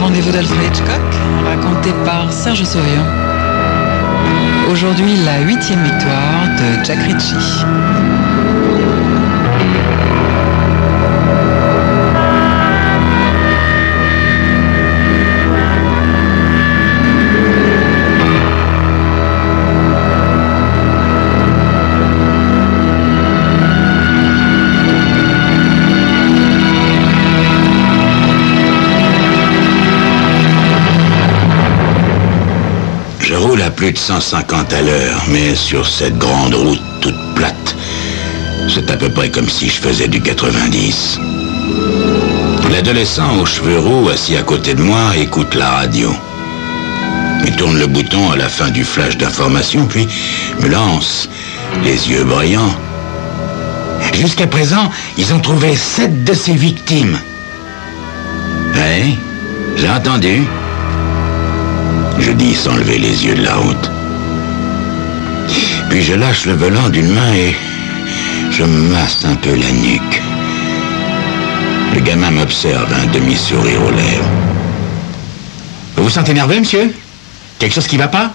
rendez-vous d'Alfred Hitchcock, raconté par Serge Souriant. Aujourd'hui, la 8e victoire de Jack Ritchie. Je roule à plus de 150 à l'heure, mais sur cette grande route toute plate, c'est à peu près comme si je faisais du 90. L'adolescent aux cheveux roux assis à côté de moi écoute la radio. Il tourne le bouton à la fin du flash d'information, puis me lance, les yeux brillants. Jusqu'à présent, ils ont trouvé 7 de ces victimes. Oui, j'ai entendu. Je dis sans lever les yeux de la route. Puis je lâche le volant d'une main et je me masse un peu la nuque. Le gamin m'observe, un demi-sourire aux lèvres. Vous vous sentez nerveux, monsieur? Quelque chose qui va pas?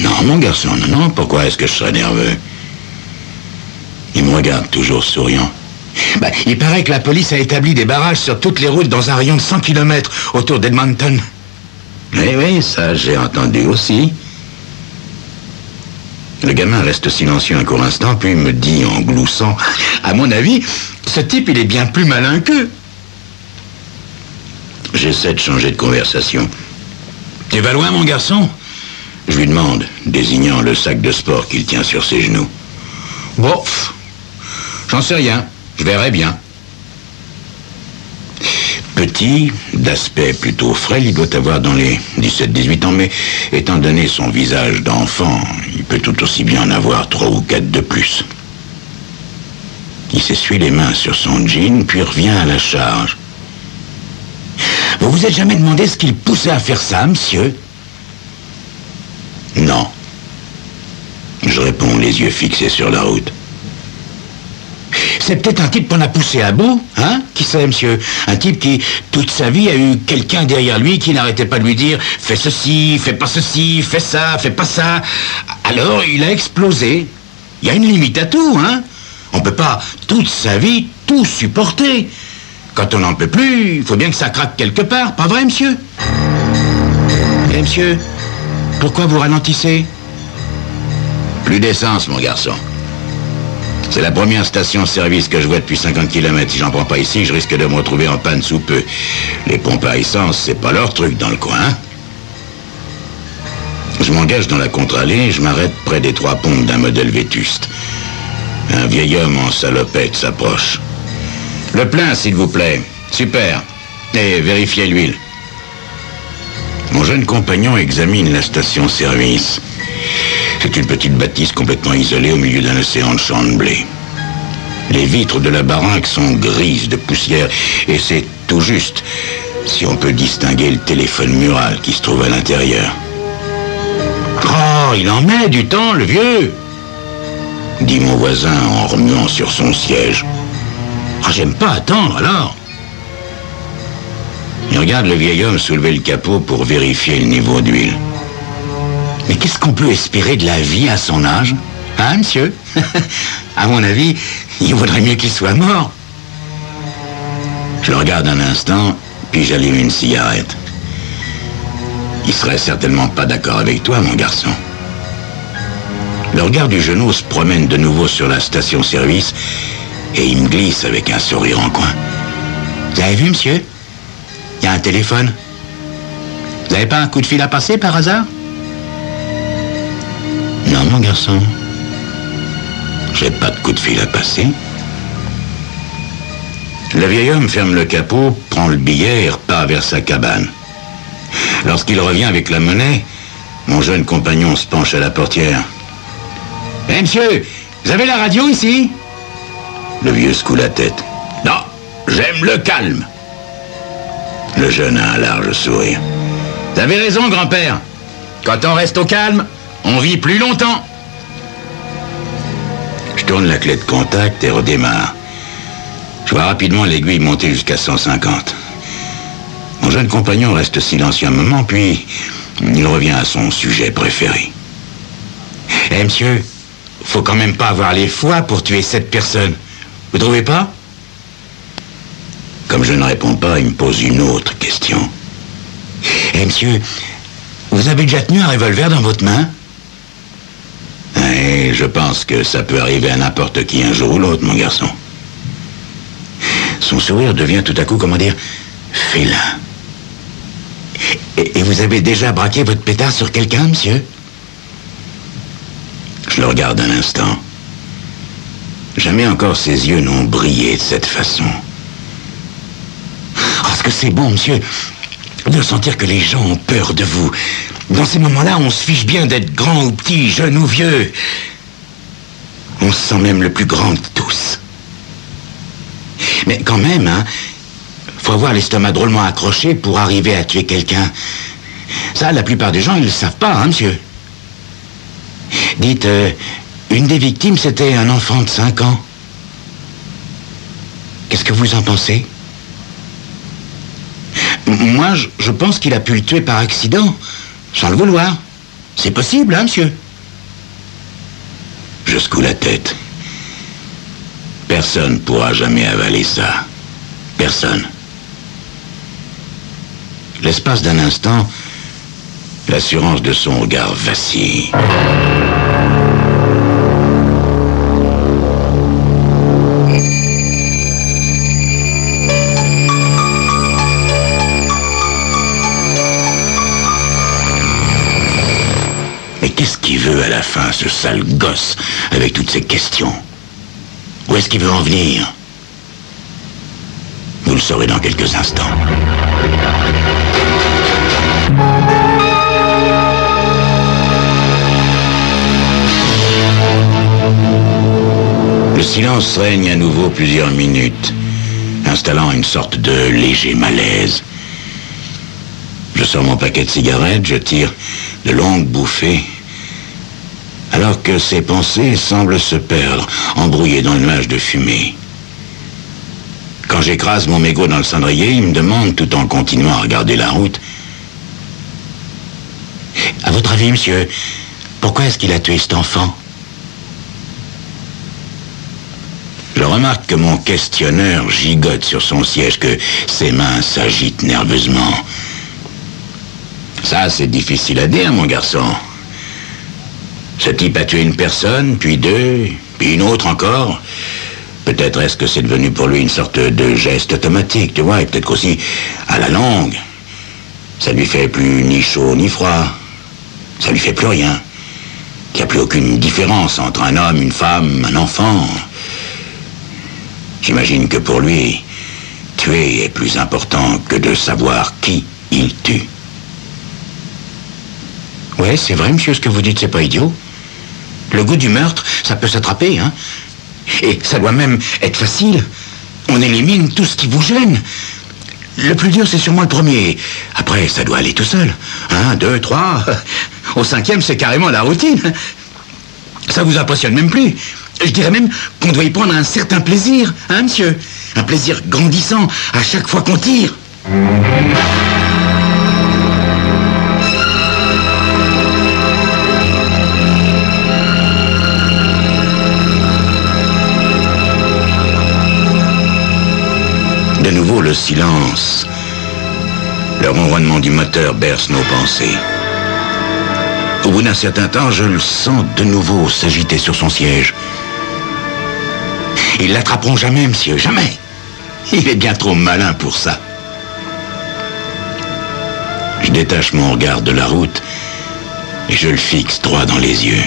Non, mon garçon, non. Pourquoi est-ce que je serais nerveux? Il me regarde, toujours souriant. Il paraît que la police a établi des barrages sur toutes les routes dans un rayon de 100 km autour d'Edmonton. Oui, ça, j'ai entendu aussi. Le gamin reste silencieux un court instant, puis me dit en gloussant, à mon avis, ce type, il est bien plus malin qu'eux. J'essaie de changer de conversation. Tu vas loin, mon garçon? Je lui demande, désignant le sac de sport qu'il tient sur ses genoux. Bon, j'en sais rien, je verrai bien. Petit, d'aspect plutôt frêle, il doit avoir dans les 17-18 ans, mais étant donné son visage d'enfant, il peut tout aussi bien en avoir 3 ou 4 de plus. Il s'essuie les mains sur son jean, puis revient à la charge. Vous vous êtes jamais demandé ce qui le poussait à faire ça, monsieur? Non. Je réponds, les yeux fixés sur la route. C'est peut-être un type qu'on a poussé à bout, hein? Qui sait, monsieur? Un type qui, toute sa vie, a eu quelqu'un derrière lui qui n'arrêtait pas de lui dire « Fais ceci, fais pas ceci, fais ça, fais pas ça ». Alors, il a explosé. Il y a une limite à tout, hein? On peut pas, toute sa vie, tout supporter. Quand on n'en peut plus, il faut bien que ça craque quelque part, pas vrai, monsieur? Eh, monsieur, pourquoi vous ralentissez? Plus d'essence, mon garçon. C'est la première station-service que je vois depuis 50 km. Si j'en prends pas ici, je risque de me retrouver en panne sous peu. Les pompes à essence, c'est pas leur truc dans le coin. Je m'engage dans la contre-allée et je m'arrête près des 3 pompes d'un modèle vétuste. Un vieil homme en salopette s'approche. Le plein, s'il vous plaît. Super. Et vérifiez l'huile. Mon jeune compagnon examine la station-service. C'est une petite bâtisse complètement isolée au milieu d'un océan de champs de blé. Les vitres de la baraque sont grises de poussière et c'est tout juste si on peut distinguer le téléphone mural qui se trouve à l'intérieur. Oh, il en met du temps, le vieux, dit mon voisin en remuant sur son siège. Ah, j'aime pas attendre alors. Il regarde le vieil homme soulever le capot pour vérifier le niveau d'huile. Mais qu'est-ce qu'on peut espérer de la vie à son âge? Hein, monsieur? À mon avis, il vaudrait mieux qu'il soit mort. Je le regarde un instant, puis j'allume une cigarette. Il serait certainement pas d'accord avec toi, mon garçon. Le regard du genou se promène de nouveau sur la station-service et il me glisse avec un sourire en coin. Vous avez vu, monsieur? Il y a un téléphone. Vous n'avez pas un coup de fil à passer par hasard? Non, mon garçon. J'ai pas de coup de fil à passer. Le vieil homme ferme le capot, prend le billet et repart vers sa cabane. Lorsqu'il revient avec la monnaie, mon jeune compagnon se penche à la portière. « Eh, monsieur, vous avez la radio ici ?» Le vieux secoue la tête. « Non, j'aime le calme. » Le jeune a un large sourire. « Vous avez raison, grand-père. Quand on reste au calme, on vit plus longtemps. » Je tourne la clé de contact et redémarre. Je vois rapidement l'aiguille monter jusqu'à 150. Mon jeune compagnon reste silencieux un moment, puis il revient à son sujet préféré. Eh, monsieur, faut quand même pas avoir les foies pour tuer 7 personnes. Vous trouvez pas? Comme je ne réponds pas, il me pose une autre question. Eh, monsieur, vous avez déjà tenu un revolver dans votre main? Et je pense que ça peut arriver à n'importe qui un jour ou l'autre, mon garçon. Son sourire devient tout à coup, comment dire, félin. Et vous avez déjà braqué votre pétard sur quelqu'un, monsieur? Je le regarde un instant. Jamais encore ses yeux n'ont brillé de cette façon. Oh, est-ce que c'est bon, monsieur, de sentir que les gens ont peur de vous? Dans ces moments-là, on se fiche bien d'être grand ou petit, jeune ou vieux. On se sent même le plus grand de tous. Mais quand même, hein, faut avoir l'estomac drôlement accroché pour arriver à tuer quelqu'un. Ça, la plupart des gens, ils le savent pas, hein, monsieur. Dites, une des victimes, c'était un enfant de 5 ans. Qu'est-ce que vous en pensez? Moi, je pense qu'il a pu le tuer par accident, sans le vouloir. C'est possible, hein, monsieur? Je secoue la tête. Personne ne pourra jamais avaler ça. Personne. L'espace d'un instant, l'assurance de son regard vacille. Mais qu'est-ce qu'il veut à la fin, ce sale gosse, avec toutes ces questions? Où est-ce qu'il veut en venir? Vous le saurez dans quelques instants. Le silence règne à nouveau plusieurs minutes, installant une sorte de léger malaise. Je sors mon paquet de cigarettes, je tire de longues bouffées, alors que ses pensées semblent se perdre, embrouillées dans le nuage de fumée. Quand j'écrase mon mégot dans le cendrier, il me demande, tout en continuant à regarder la route, « À votre avis, monsieur, pourquoi est-ce qu'il a tué cet enfant ?» Je remarque que mon questionneur gigote sur son siège, que ses mains s'agitent nerveusement. Ça, c'est difficile à dire, mon garçon. Ce type a tué une personne, puis 2, puis une autre encore. Peut-être est-ce que c'est devenu pour lui une sorte de geste automatique, tu vois, et peut-être qu'aussi, à la longue, ça lui fait plus ni chaud ni froid. Ça lui fait plus rien. Il n'y a plus aucune différence entre un homme, une femme, un enfant. J'imagine que pour lui, tuer est plus important que de savoir qui il tue. Ouais, c'est vrai, monsieur, ce que vous dites, c'est pas idiot. Le goût du meurtre, ça peut s'attraper, hein. Et ça doit même être facile. On élimine tout ce qui vous gêne. Le plus dur, c'est sûrement le premier. Après, ça doit aller tout seul. 1, 2, 3. Au 5e, c'est carrément la routine. Ça vous impressionne même plus. Je dirais même qu'on doit y prendre un certain plaisir, hein, monsieur? Un plaisir grandissant à chaque fois qu'on tire. De nouveau, le silence. Le ronronnement du moteur berce nos pensées. Au bout d'un certain temps, je le sens de nouveau s'agiter sur son siège. Ils l'attraperont jamais, monsieur, jamais. Il est bien trop malin pour ça. Je détache mon regard de la route et je le fixe droit dans les yeux.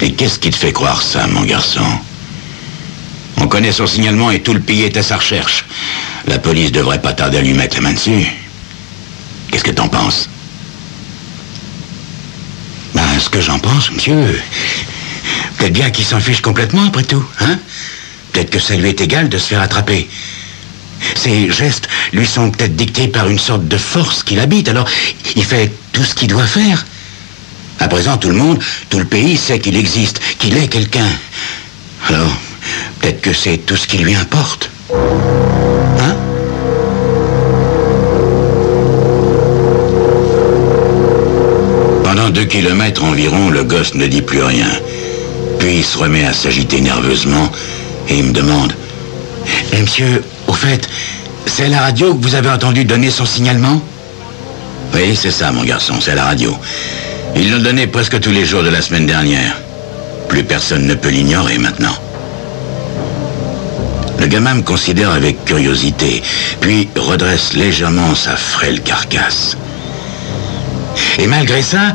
Et qu'est-ce qui te fait croire ça, mon garçon? On connaît son signalement et tout le pays est à sa recherche. La police devrait pas tarder à lui mettre la main dessus. Qu'est-ce que t'en penses? Ben, ce que j'en pense, monsieur... Peut-être bien qu'il s'en fiche complètement, après tout, hein? Peut-être que ça lui est égal de se faire attraper. Ses gestes lui sont peut-être dictés par une sorte de force qu'il habite, alors il fait tout ce qu'il doit faire. À présent, tout le monde, tout le pays sait qu'il existe, qu'il est quelqu'un. Alors... peut-être que c'est tout ce qui lui importe. Hein? kilomètres environ, le gosse ne dit plus rien. Puis il se remet à s'agiter nerveusement et il me demande « Monsieur, au fait, c'est à la radio que vous avez entendu donner son signalement ?» Oui, c'est ça, mon garçon, c'est à la radio. Ils l'ont donné presque tous les jours de la semaine dernière. Plus personne ne peut l'ignorer maintenant. Le gamin me considère avec curiosité, puis redresse légèrement sa frêle carcasse. Et malgré ça,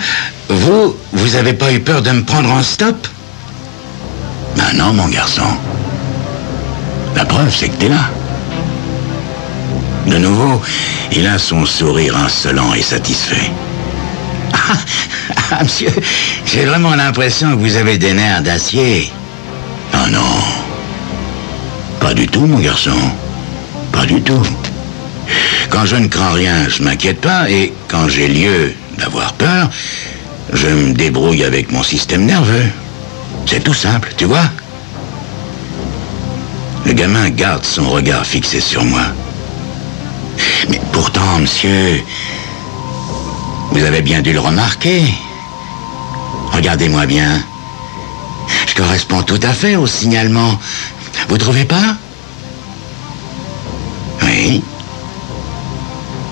vous avez pas eu peur de me prendre en stop? Ben non, mon garçon. La preuve, c'est que t'es là. De nouveau, il a son sourire insolent et satisfait. Ah, monsieur, j'ai vraiment l'impression que vous avez des nerfs d'acier. Oh non. Pas du tout, mon garçon. Pas du tout. Quand je ne crains rien, je m'inquiète pas, et quand j'ai lieu d'avoir peur, je me débrouille avec mon système nerveux. C'est tout simple, tu vois. Le gamin garde son regard fixé sur moi. Mais pourtant, monsieur, vous avez bien dû le remarquer. Regardez-moi bien. Je corresponds tout à fait au signalement. Vous trouvez pas? Oui.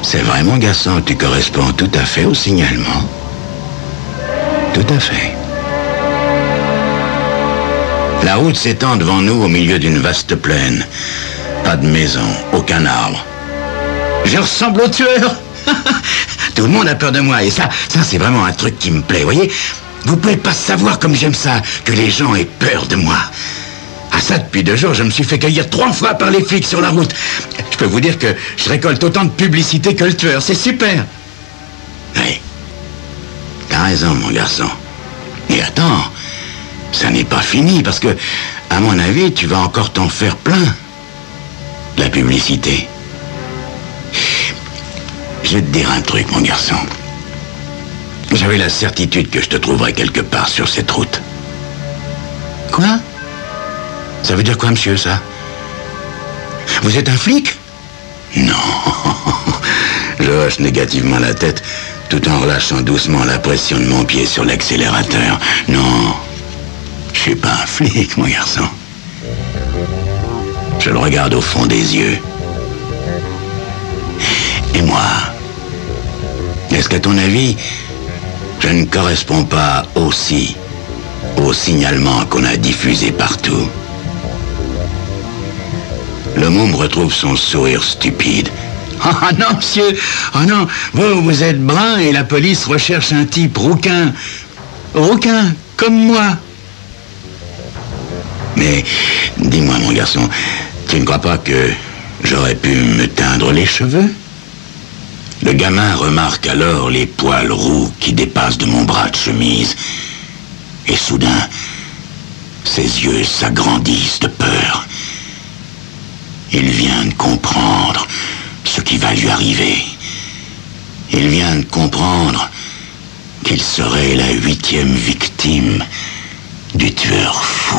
C'est vrai, mon garçon, tu corresponds tout à fait au signalement. Tout à fait. La route s'étend devant nous au milieu d'une vaste plaine. Pas de maison, aucun arbre. Je ressemble au tueur. Tout le monde a peur de moi, et ça c'est vraiment un truc qui me plaît, voyez. Vous pouvez pas savoir comme j'aime ça, que les gens aient peur de moi. Ah ça, depuis 2 jours, je me suis fait cueillir 3 fois par les flics sur la route. Je peux vous dire que je récolte autant de publicité que le tueur, c'est super. Oui, t'as raison, mon garçon. Et attends, ça n'est pas fini, parce que, à mon avis, tu vas encore t'en faire plein. La publicité. Je vais te dire un truc, mon garçon. J'avais la certitude que je te trouverais quelque part sur cette route. Quoi? Ça veut dire quoi, monsieur, ça? Vous êtes un flic? Non. Je hoche négativement la tête, tout en relâchant doucement la pression de mon pied sur l'accélérateur. Non, je suis pas un flic, mon garçon. Je le regarde au fond des yeux. Et moi, est-ce qu'à ton avis, je ne corresponds pas aussi au signalement qu'on a diffusé partout? Le môme retrouve son sourire stupide. Ah non, monsieur, ah non, vous êtes brun et la police recherche un type rouquin. Rouquin, comme moi. Mais, dis-moi, mon garçon, tu ne crois pas que j'aurais pu me teindre les cheveux? Le gamin remarque alors les poils roux qui dépassent de mon bras de chemise. Et soudain, ses yeux s'agrandissent de peur. Il vient de comprendre ce qui va lui arriver. Il vient de comprendre qu'il serait la 8e victime du tueur fou.